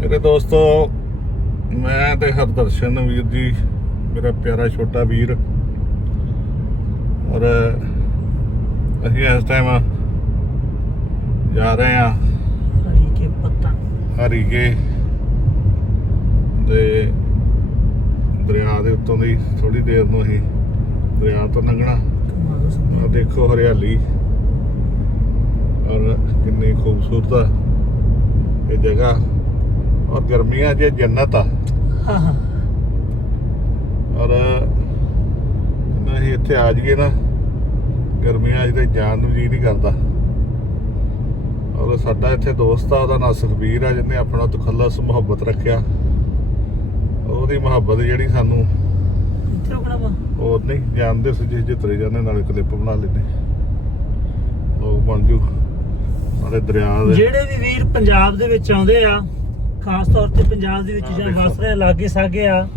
ਮੇਰੇ ਦੋਸਤੋ ਮੈਂ ਤੇ ਹਰਦਰਸ਼ਨ ਵੀਰ ਜੀ ਮੇਰਾ ਪਿਆਰਾ ਛੋਟਾ ਵੀਰ। ਔਰ ਅਸੀਂ ਇਸ ਟਾਈਮ ਜਾ ਰਹੇ ਹਾਂ ਹਰੀ ਕੇ ਪੱਤਾ। ਹਰੀਕੇ ਦੇ ਦਰਿਆ ਦੇ ਉੱਤੋਂ ਦੀ ਥੋੜੀ ਦੇਰ ਨੂੰ ਅਸੀਂ ਦਰਿਆ ਤੋਂ ਲੰਘਣਾ। ਆ ਦੇਖੋ ਹਰਿਆਲੀ। ਔਰ ਕਿੰਨੀ ਖੂਬਸੂਰਤ ਆ ਇਹ ਜਗ੍ਹਾ। ਔਰ ਗਰਮੀਆਂ 'ਚ ਜੰਨਤ। ਆ ਹਾਂ ਹਾਂ। ਔਰ ਨਹੀਂ ਇੱਥੇ ਆ ਜਾਈਏ ਨਾ ਗਰਮੀਆਂ 'ਚ ਤੇ ਜਾਣ ਨੂੰ ਜੀ ਨਹੀਂ ਕਰਦਾ। ਔਰ ਸਾਡਾ ਇੱਥੇ ਦੋਸਤ ਆ ਉਹਦਾ ਨਾਮ ਸੁਖਬੀਰ ਆ ਜਿਹਨੇ ਆਪਣਾ ਤਖੱਲਸ ਮੁਹੱਬਤ ਰੱਖਿਆ। ਉਹਦੀ ਮੁਹੱਬਤ ਜਿਹੜੀ ਸਾਨੂੰ ਇੱਥੇ ਰੁਕਣਾ ਵਾ? ਹੋਰ ਨਹੀਂ ਜਾਣਦੇ ਸੁਜੇ ਜਿੱਤਰੇ ਜਾਂਦੇ ਨਾਲੇ ਕਲਿੱਪ ਬਣਾ ਲੈਂਦੇ। ਲੋਕ ਬਣ ਜੂ। ਨਾਲੇ ਦਰਿਆ ਦੇ ਜਿਹੜੇ ਵੀ ਵੀਰ ਪੰਜਾਬ ਦੇ ਵਿੱਚ ਆਉਂਦੇ ਆ ਖਾਸ ਤੌਰ ਤੇ ਪੰਜਾਬ ਦੇ ਵਿੱਚ ਹਾਂ, ਜਾਂ ਦੇਖੋ। ਵਸ ਰਹੇ ਲਾਗੇ ਸਾਗੇ ਆ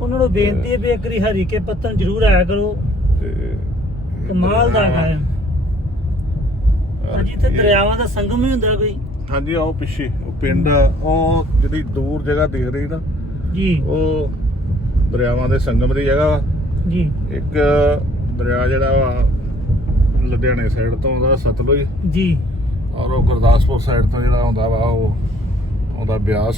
ਉਹਨਾਂ ਨੂੰ ਬੇਨਤੀ ਹੈ ਵੀ ਇੱਕ ਵਾਰੀ ਹਰੀ ਕੇ ਪੱਤਨ ਜ਼ਰੂਰ ਆਇਆ ਕਰੋ। ਤੇ ਕਮਾਲ ਦਾ ਹੈਗਾ ਆ ਇੱਥੇ ਇਹ- ਦਰਿਆਵਾਂ ਦਾ ਸੰਗਮ ਹੀ ਹੁੰਦਾ ਕੋਈ? ਹਾਂਜੀ ਉਹ ਪਿੱਛੇ ਉਹ ਪਿੰਡ ਆ, ਉਹ ਜਿਹੜੀ ਦੂਰ ਜਗ੍ਹਾ ਦਿਖ ਰਹੀ ਨਾ ਜੀ। ਉਹ ਦਰਿਆਵਾਂ ਦੇ ਸੰਗਮ ਦੀ ਜਗ੍ਹਾ ਵਾ। ਜੀ। ਇੱਕ ਦਰਿਆ ਜਿਹੜਾ ਵਾ ਲੁਧਿਆਣੇ ਸਾਈਡ ਤੋਂ ਆਉਂਦਾ ਸਤਲੁਜ। ਜੀ। ਔਰ ਉਹ ਗੁਰਦਾਸਪੁਰ ਸਾਈਡ ਤੋਂ ਜਿਹੜਾ ਆਉਂਦਾ ਵਾ ਉਹ ਆਉਂਦਾ ਬਿਆਸ।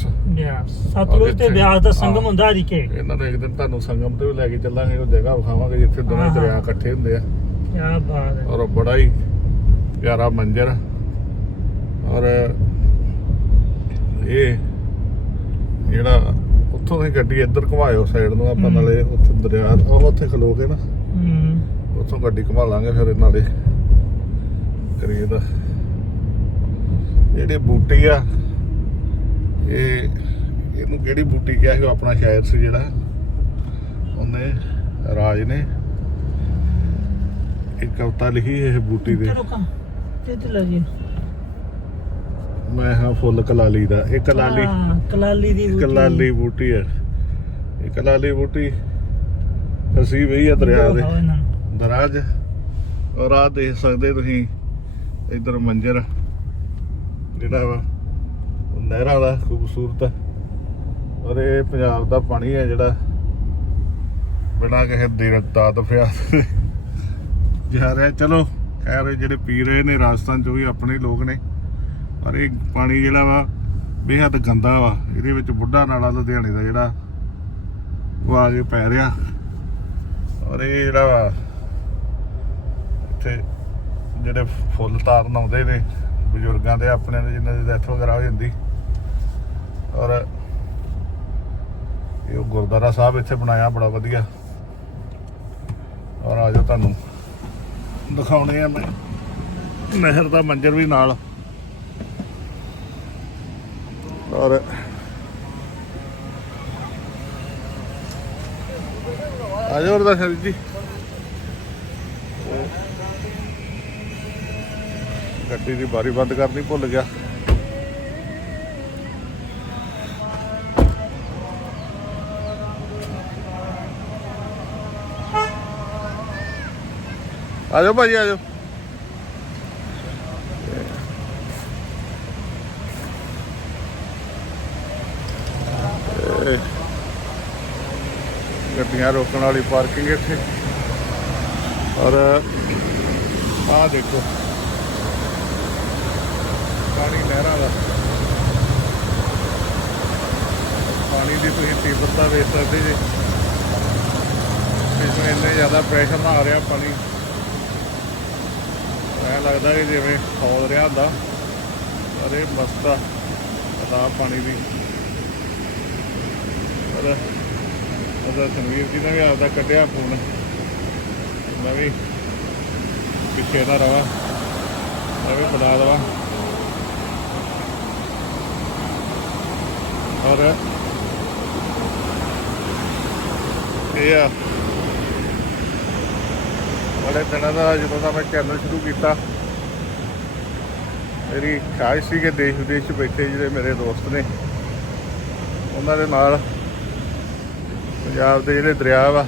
ਸਤਲੁਜ ਤੇ ਬਿਆਸ ਦਾ ਸੰਗਮ। ਹੁੰਦਾ ਹਰੀ ਕੇ ਇਹਨਾਂ ਨੇ ਇੱਕ ਦਿਨ ਤੁਹਾਨੂੰ ਸੰਗਮ ਤੇ ਵੀ ਲੈ ਕੇ ਚੱਲਾਂਗੇ ਉਹ ਜਗ੍ਹਾ ਵਿਖਾਵਾਂਗੇ ਜਿੱਥੇ ਦੋਵੇਂ। ਦਰਿਆ ਇਕੱਠੇ ਹੁੰਦੇ ਆ। ਕੀ ਬਾਤ ਹੈ। ਔਰ ਉਹ ਬੜਾ ਹੀ ਪਿਆਰਾ ਮੰਜ਼ਰ। ਔਰ ਇਹ ਜਿਹੜਾ ਉੱਥੋਂ ਦੀ ਗੱਡੀ ਇੱਧਰ ਘੁਮਾਇਓ ਸਾਈਡ ਨੂੰ ਆਪਾਂ ਹਮ। ਨਾਲੇ ਉੱਥੇ ਦਰਿਆ ਉਹ ਉੱਥੇ ਖਲੋ ਕੇ ਨਾ ਹੂੰ। ਉੱਥੋਂ ਗੱਡੀ ਘੁਮਾ ਲਾਂਗੇ ਫਿਰ ਨਾਲੇ। ਕਰੀਏ ਦਾ ਜਿਹੜੇ ਬੂਟੀ ਆ ਇਹ ਇਹਨੂੰ ਕਿਹੜੀ ਬੂਟੀ ਕਿਹਾ ਸੀ ਉਹ ਆਪਣਾ ਸ਼ਾਇਰ ਸੀ ਜਿਹੜਾ? ਉਹਨੇ ਰਾਜ ਨੇ। ਇੱਕ ਕਵਿਤਾ ਲਿਖੀ ਇਹ ਬੂਟੀ ਦੇ। ਇੱਥੇ ਰੁਕਾਂ ਤੇ ਤੇ ਲੱਗੀ ਮੈਂ ਹਾਂ ਫੁੱਲ ਕਲਾਲੀ ਦਾ। ਇਹ ਕਲਾਲੀ ਕਲਾਲੀ ਦੀ ਬੂਟੀ। ਕਲਾਲੀ ਬੂਟੀ ਹੈ। ਇਹ ਕਲਾਲੀ ਬੂਟੀ ਅਸੀਂ ਵਈ ਆ ਦਰਿਆ ਦੇ। ਦਰਾਜ ਔਰ ਆ ਦੇਖ ਸਕਦੇ ਤੁਸੀਂ। ਇਧਰ ਮੰਜ਼ਰ ਜਿਹੜਾ ਵਾ। ਨਹਿਰਾਂ ਦਾ ਖੂਬਸੂਰਤ ਔਰ ਇਹ ਪੰਜਾਬ ਦਾ ਪਾਣੀ ਹੈ ਜਿਹੜਾ ਬਿਨਾਂ ਕਿਸੇ ਦੇਰ ਦਾਤ ਫਿਆ ਜਾ ਰਿਹਾ। ਚਲੋ, ਖੈਰ, ਇਹ ਜਿਹੜੇ ਪੀ ਰਹੇ ਨੇ ਰਾਜਸਥਾਨ ਚੋਂ ਵੀ ਆਪਣੇ ਲੋਕ ਨੇ। ਪਰ ਇਹ ਪਾਣੀ ਜਿਹੜਾ ਵਾ, ਬੇਹੱਦ ਗੰਦਾ ਵਾ। ਇਹਦੇ ਵਿੱਚ ਬੁੱਢਾ ਨਾਲਾ ਲੁਧਿਆਣੇ ਦਾ ਜਿਹੜਾ, ਉਹ ਆ ਕੇ ਪੈ ਰਿਹਾ। ਔਰ ਇਹ ਜਿਹੜਾ ਵਾ, ਇੱਥੇ ਜਿਹੜੇ ਫੁੱਲ ਤਾਰਨ ਆਉਂਦੇ ਨੇ, ਬਜ਼ੁਰਗਾਂ ਦੇ, ਆਪਣੇ ਦੇ, ਜਿਨ੍ਹਾਂ ਦੀ ਡੈਥ ਵਗੈਰਾ ਹੋ ਜਾਂਦੀ। ਔਰ ਇਹ ਉਹ ਗੁਰਦੁਆਰਾ ਸਾਹਿਬ ਇੱਥੇ ਬਣਾਇਆ, ਬੜਾ ਵਧੀਆ। ਔਰ ਆ ਜਾ ਤੁਹਾਨੂੰ ਦਿਖਾਉਣੇ ਆ ਮੈਂ। ਨਹਿਰ ਦਾ ਮੰਜ਼ਰ ਵੀ ਨਾਲ। ਔਰ ਆ ਜਾਓ ਜੀ। ਗੱਡੀ ਦੀ ਬਾਰੀ ਬੰਦ ਕਰਨੀ ਭੁੱਲ ਗਿਆ। ਆ ਜਾਓ ਭਾਜੀ ਆ ਜਾਓ ਗੱਡੀਆਂ ਰੋਕਣ ਵਾਲੀ ਪਾਰਕਿੰਗ ਇੱਥੇ। ਔਰ ਆਹ ਦੇਖੋ। ਪਾਣੀ ਨਹਿਰਾਂ ਦਾ। ਪਾਣੀ ਦੀ ਤੁਸੀਂ ਤੀਬਰਤਾ ਵੇਖ ਸਕਦੇ ਜੀ। ਇਸ ਵਿੱਚ ਇੰਨੇ ਜ਼ਿਆਦਾ ਪ੍ਰੈਸ਼ਰ ਨਾਲ ਆ ਰਿਹਾ ਪਾਣੀ। ਐਂ ਲੱਗਦਾ ਕਿ ਜਿਵੇਂ ਖੋਲ ਰਿਹਾ ਹੁੰਦਾ, ਪਰ ਇਹ ਮਸਤ ਆ ਪਤਾ ਪਾਣੀ ਦੀ ਪਰ ਉਹਦਾ ਸੰਵੀਰ ਜੀ ਨੇ ਵੀ ਆਪਦਾ ਕੱਢਿਆ ਫੋਨ। ਮੈਂ ਵੀ ਪਿੱਛੇ ਦਾ ਰਵਾਂ, ਮੈਂ ਵੀ ਬਣਾ ਦਵਾਂ। ਔਰ ਇਹ ਆ ਵਾਲੇ ਦਿਨਾਂ ਦਾ ਜਦੋਂ ਦਾ ਮੈਂ ਚੈਨਲ ਸ਼ੁਰੂ ਕੀਤਾ। ਮੇਰੀ ਖਾਹਿਸ਼ ਸੀ ਕਿ ਦੇਸ਼ ਵਿਦੇਸ਼ 'ਚ ਬੈਠੇ ਜਿਹੜੇ ਮੇਰੇ ਦੋਸਤ ਨੇ, ਉਹਨਾਂ ਦੇ ਨਾਲ ਪੰਜਾਬ ਦੇ ਜਿਹੜੇ ਦਰਿਆ ਵਾ,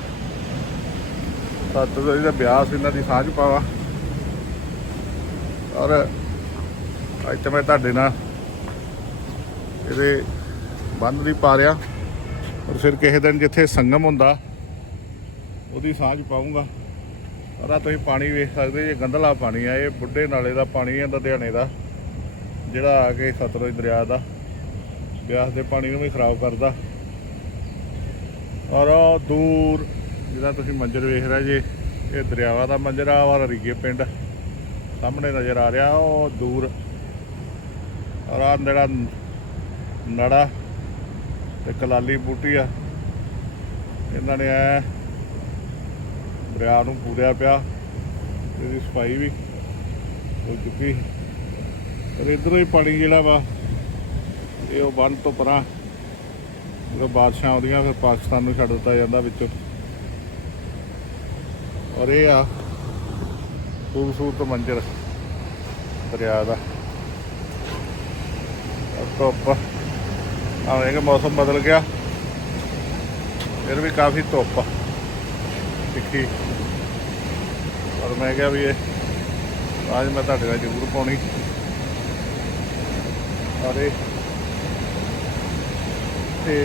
ਸਤਲੁਜ ਦਾ ਬਿਆਸ ਇਹਨਾਂ ਦੀ ਸਾਂਝ ਪਾਵਾ। ਔਰ ਅੱਜ ਤਾਂ ਮੈਂ ਤੁਹਾਡੇ ਨਾਲ ਇਹਦੇ ਬੰਦ ਨਹੀਂ ਪਾ ਰਿਹਾ ਔਰ ਫਿਰ ਕਿਸੇ ਦਿਨ ਜਿੱਥੇ ਸੰਗਮ ਹੁੰਦਾ, ਉਹਦੀ ਸਾਂਝ ਪਾਉਂਗਾ ਔਰ ਆਹ ਤੁਸੀਂ ਪਾਣੀ ਵੇਖ ਸਕਦੇ ਜੇ ਗੰਦਲਾ ਪਾਣੀ ਆ, ਇਹ ਬੁੱਢੇ ਨਾਲੇ ਦਾ ਪਾਣੀ ਆ, ਲੁਧਿਆਣੇ ਦਾ, ਜਿਹੜਾ ਆ ਕੇ ਸਤਲੁਜ ਦਰਿਆ ਦਾ। ਬਿਆਸ ਦੇ ਪਾਣੀ ਨੂੰ ਵੀ ਖਰਾਬ ਕਰਦਾ। ਔਰ ਉਹ ਦੂਰ ਜਿਹੜਾ ਤੁਸੀਂ ਮੰਜ਼ਰ ਵੇਖ ਰਹੇ ਜੇ, ਇਹ ਦਰਿਆਵਾ ਦਾ ਮੰਜ਼ਰ ਆ, ਔਰ ਹਰੀਕੇ ਪਿੰਡ ਸਾਹਮਣੇ ਨਜ਼ਰ ਆ ਰਿਹਾ, ਉਹ ਦੂਰ। ਔਰ ਆ ਜਿਹੜਾ ਨੜਾ ਤੇ ਕਲਾਲੀ ਬੂਟੀ ਆ, ਇਹਨਾਂ ਨੇ ਐ ਦਰਿਆ ਨੂੰ ਪੂਰਿਆ ਪਿਆ, ਇਹਦੀ ਸਫ਼ਾਈ ਵੀ ਹੋ ਚੁੱਕੀ। ਪਰ ਇਧਰੋਂ ਹੀ ਪਾਣੀ ਜਿਹੜਾ ਵਾ, ਇਹ ਉਹ ਬੰਨ ਤੋਂ ਪਰਾਂ, ਜਦੋਂ ਬਾਰਿਸ਼ਾਂ ਆਉਂਦੀਆਂ ਫਿਰ ਪਾਕਿਸਤਾਨ ਨੂੰ ਛੱਡ ਦਿੱਤਾ ਜਾਂਦਾ ਵਿੱਚੋਂ। ਔਰ ਇਹ ਆ ਖੂਬਸੂਰਤ ਮੰਜ਼ਰ ਦਰਿਆ ਦਾ। ਧੁੱਪ ਆਵੇਂ ਕਿ ਮੌਸਮ ਬਦਲ ਗਿਆ, ਫਿਰ ਵੀ ਕਾਫੀ ਧੁੱਪ ਆ। ਸਿੱਖੀ। ਔਰ ਮੈਂ ਕਿਹਾ ਵੀ ਇਹ ਅੱਜ ਮੈਂ ਤੁਹਾਡੇ ਨਾਲ ਜ਼ਰੂਰ ਪਾਉਣੀ। ਔਰ ਇਹ ਤੇ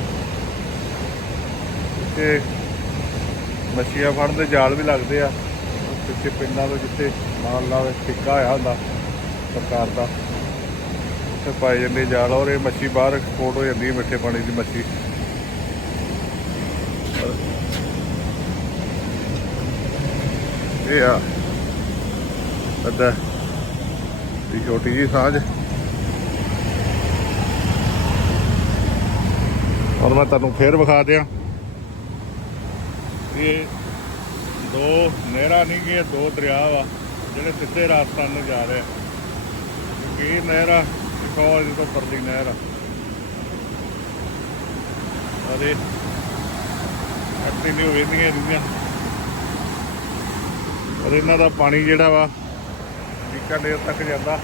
ਤੇ ਮੱਛੀਆਂ ਫੜਨ ਦੇ ਜਾਲ ਵੀ ਲੱਗਦੇ ਆ ਪਿੱਛੇ ਪਿੰਡਾਂ ਤੋਂ ਜਿੱਥੇ ਨਾਲ ਨਾਲ ਠੇਕਾ ਹੋਇਆ ਹੁੰਦਾ ਸਰਕਾਰ ਦਾ, ਉੱਥੇ ਪਾਏ ਜਾਂਦੇ ਜਾਲ ਔਰ ਇਹ ਮੱਛੀ ਬਾਹਰ ਐਕਸਪੋਰਟ ਹੋ ਜਾਂਦੀ ਹੈ ਮਿੱਠੇ ਪਾਣੀ ਦੀ ਮੱਛੀ। ਇਹ ਆ। ਅੱਦਾ ਦੀ ਛੋਟੀ ਜੀ ਸਾਂਝ। ਔਰ ਮੈਂ ਤੁਹਾਨੂੰ ਫੇਰ ਵਿਖਾ ਦਿਆਂ। ਇਹ ਦੋ ਨਹਿਰਾਂ ਨਹੀਂ ਗਏ, ਦੋ ਦਰਿਆ ਵਾ, ਜਿਹੜੇ ਸਿੱਧੇ ਰਾਜਸਥਾਨ ਨੂੰ ਜਾ ਰਹੇ ਆ। ਇਹ ਨਹਿਰ ਆ ਇੱਕ ਹੋਰ ਜਿਹਦੇ ਪਰਲੀ ਨਹਿਰ ਆ। ਅਰੇ ਕੰਟੀਨਿਊ ਵੇਂਦੀਆਂ ਰਹੀਆਂ ਔਰ ਇਹਨਾਂ ਦਾ ਪਾਣੀ ਜਿਹੜਾ ਵਾ ਬੀਕਾਨੇਰ ਤੱਕ ਜਾਂਦਾ।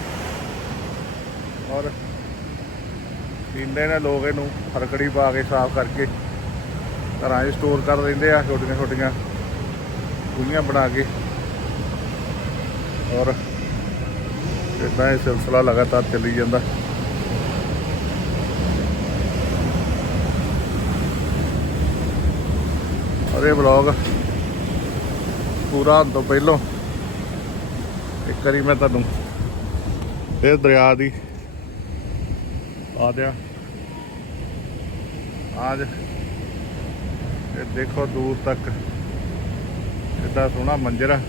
ਔਰ ਪੀਂਦੇ ਨੇ ਲੋਕ ਇਹਨੂੰ, ਫਰਕੜੀ ਪਾ ਕੇ ਸਾਫ਼ ਕਰਕੇ ਘਰਾਂ 'ਚ ਸਟੋਰ ਕਰ ਲੈਂਦੇ ਆ ਛੋਟੀਆਂ ਛੋਟੀਆਂ ਕੁਈਆਂ ਬਣਾ ਕੇ। ਔਰ ਇਦਾਂ ਇਹ ਸਿਲਸਿਲਾ ਲਗਾਤਾਰ ਚੱਲੀ ਜਾਂਦਾ। ਔਰ ਇਹ ਵਲੌਗ ਪੂਰਾ ਹੋਣ ਤੋਂ ਪਹਿਲਾਂ ਇੱਕ ਵਾਰੀ ਮੈਂ ਤੁਹਾਨੂੰ ਫਿਰ ਦਰਿਆ ਦੀ ਆ ਦਿਆ। ਆਜ ਇਹ ਦੇਖੋ ਦੂਰ ਤੱਕ ਕਿੱਡਾ ਸੋਹਣਾ ਮੰਜ਼ਰ ਆ।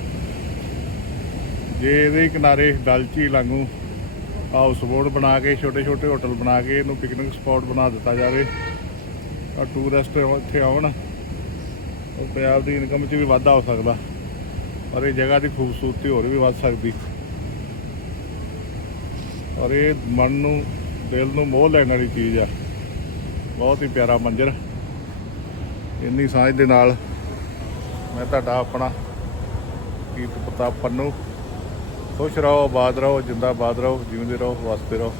ਜੇ ਇਹਦੇ ਕਿਨਾਰੇ ਡਲਚੀ ਲਾਂਗੂ ਵਾਂਗੂ ਹਾਊਸ ਬੋਟ ਬਣਾ ਕੇ ਛੋਟੇ ਛੋਟੇ ਹੋਟਲ ਬਣਾ ਕੇ ਇਹਨੂੰ ਪਿਕਨਿਕ ਸਪੌਟ ਬਣਾ ਦਿੱਤਾ ਜਾਵੇ ਆ ਟੂਰਿਸਟ ਇੱਥੇ ਆਉਣ, ਉਹ ਪੰਜਾਬ ਦੀ ਇਨਕਮ 'ਚ ਵੀ ਵਾਧਾ ਹੋ ਸਕਦਾ। ਔਰ ਇਹ ਜਗ੍ਹਾ ਦੀ ਖੂਬਸੂਰਤੀ ਹੋਰ ਵੀ ਵੱਧ ਸਕਦੀ। ਔਰ ਇਹ ਮਨ ਨੂੰ, ਦਿਲ ਨੂੰ ਮੋਹ ਲੈਣ ਵਾਲੀ ਚੀਜ਼ ਆ। ਬਹੁਤ ਹੀ ਪਿਆਰਾ ਮੰਜ਼ਰ ਇੰਨੀ ਸਾਂਝ ਦੇ ਨਾਲ ਮੈਂ ਤੁਹਾਡਾ ਆਪਣਾ ਕੀਰਤ ਪ੍ਰਤਾਪ ਪੰਨੂ। ਖੁਸ਼ ਰਹੋ, ਆਬਾਦ ਰਹੋ, ਜਿੰਦਾਬਾਦ ਰਹੋ, ਜਿਉਂਦੇ ਰਹੋ, ਵਸਦੇ ਰਹੋ।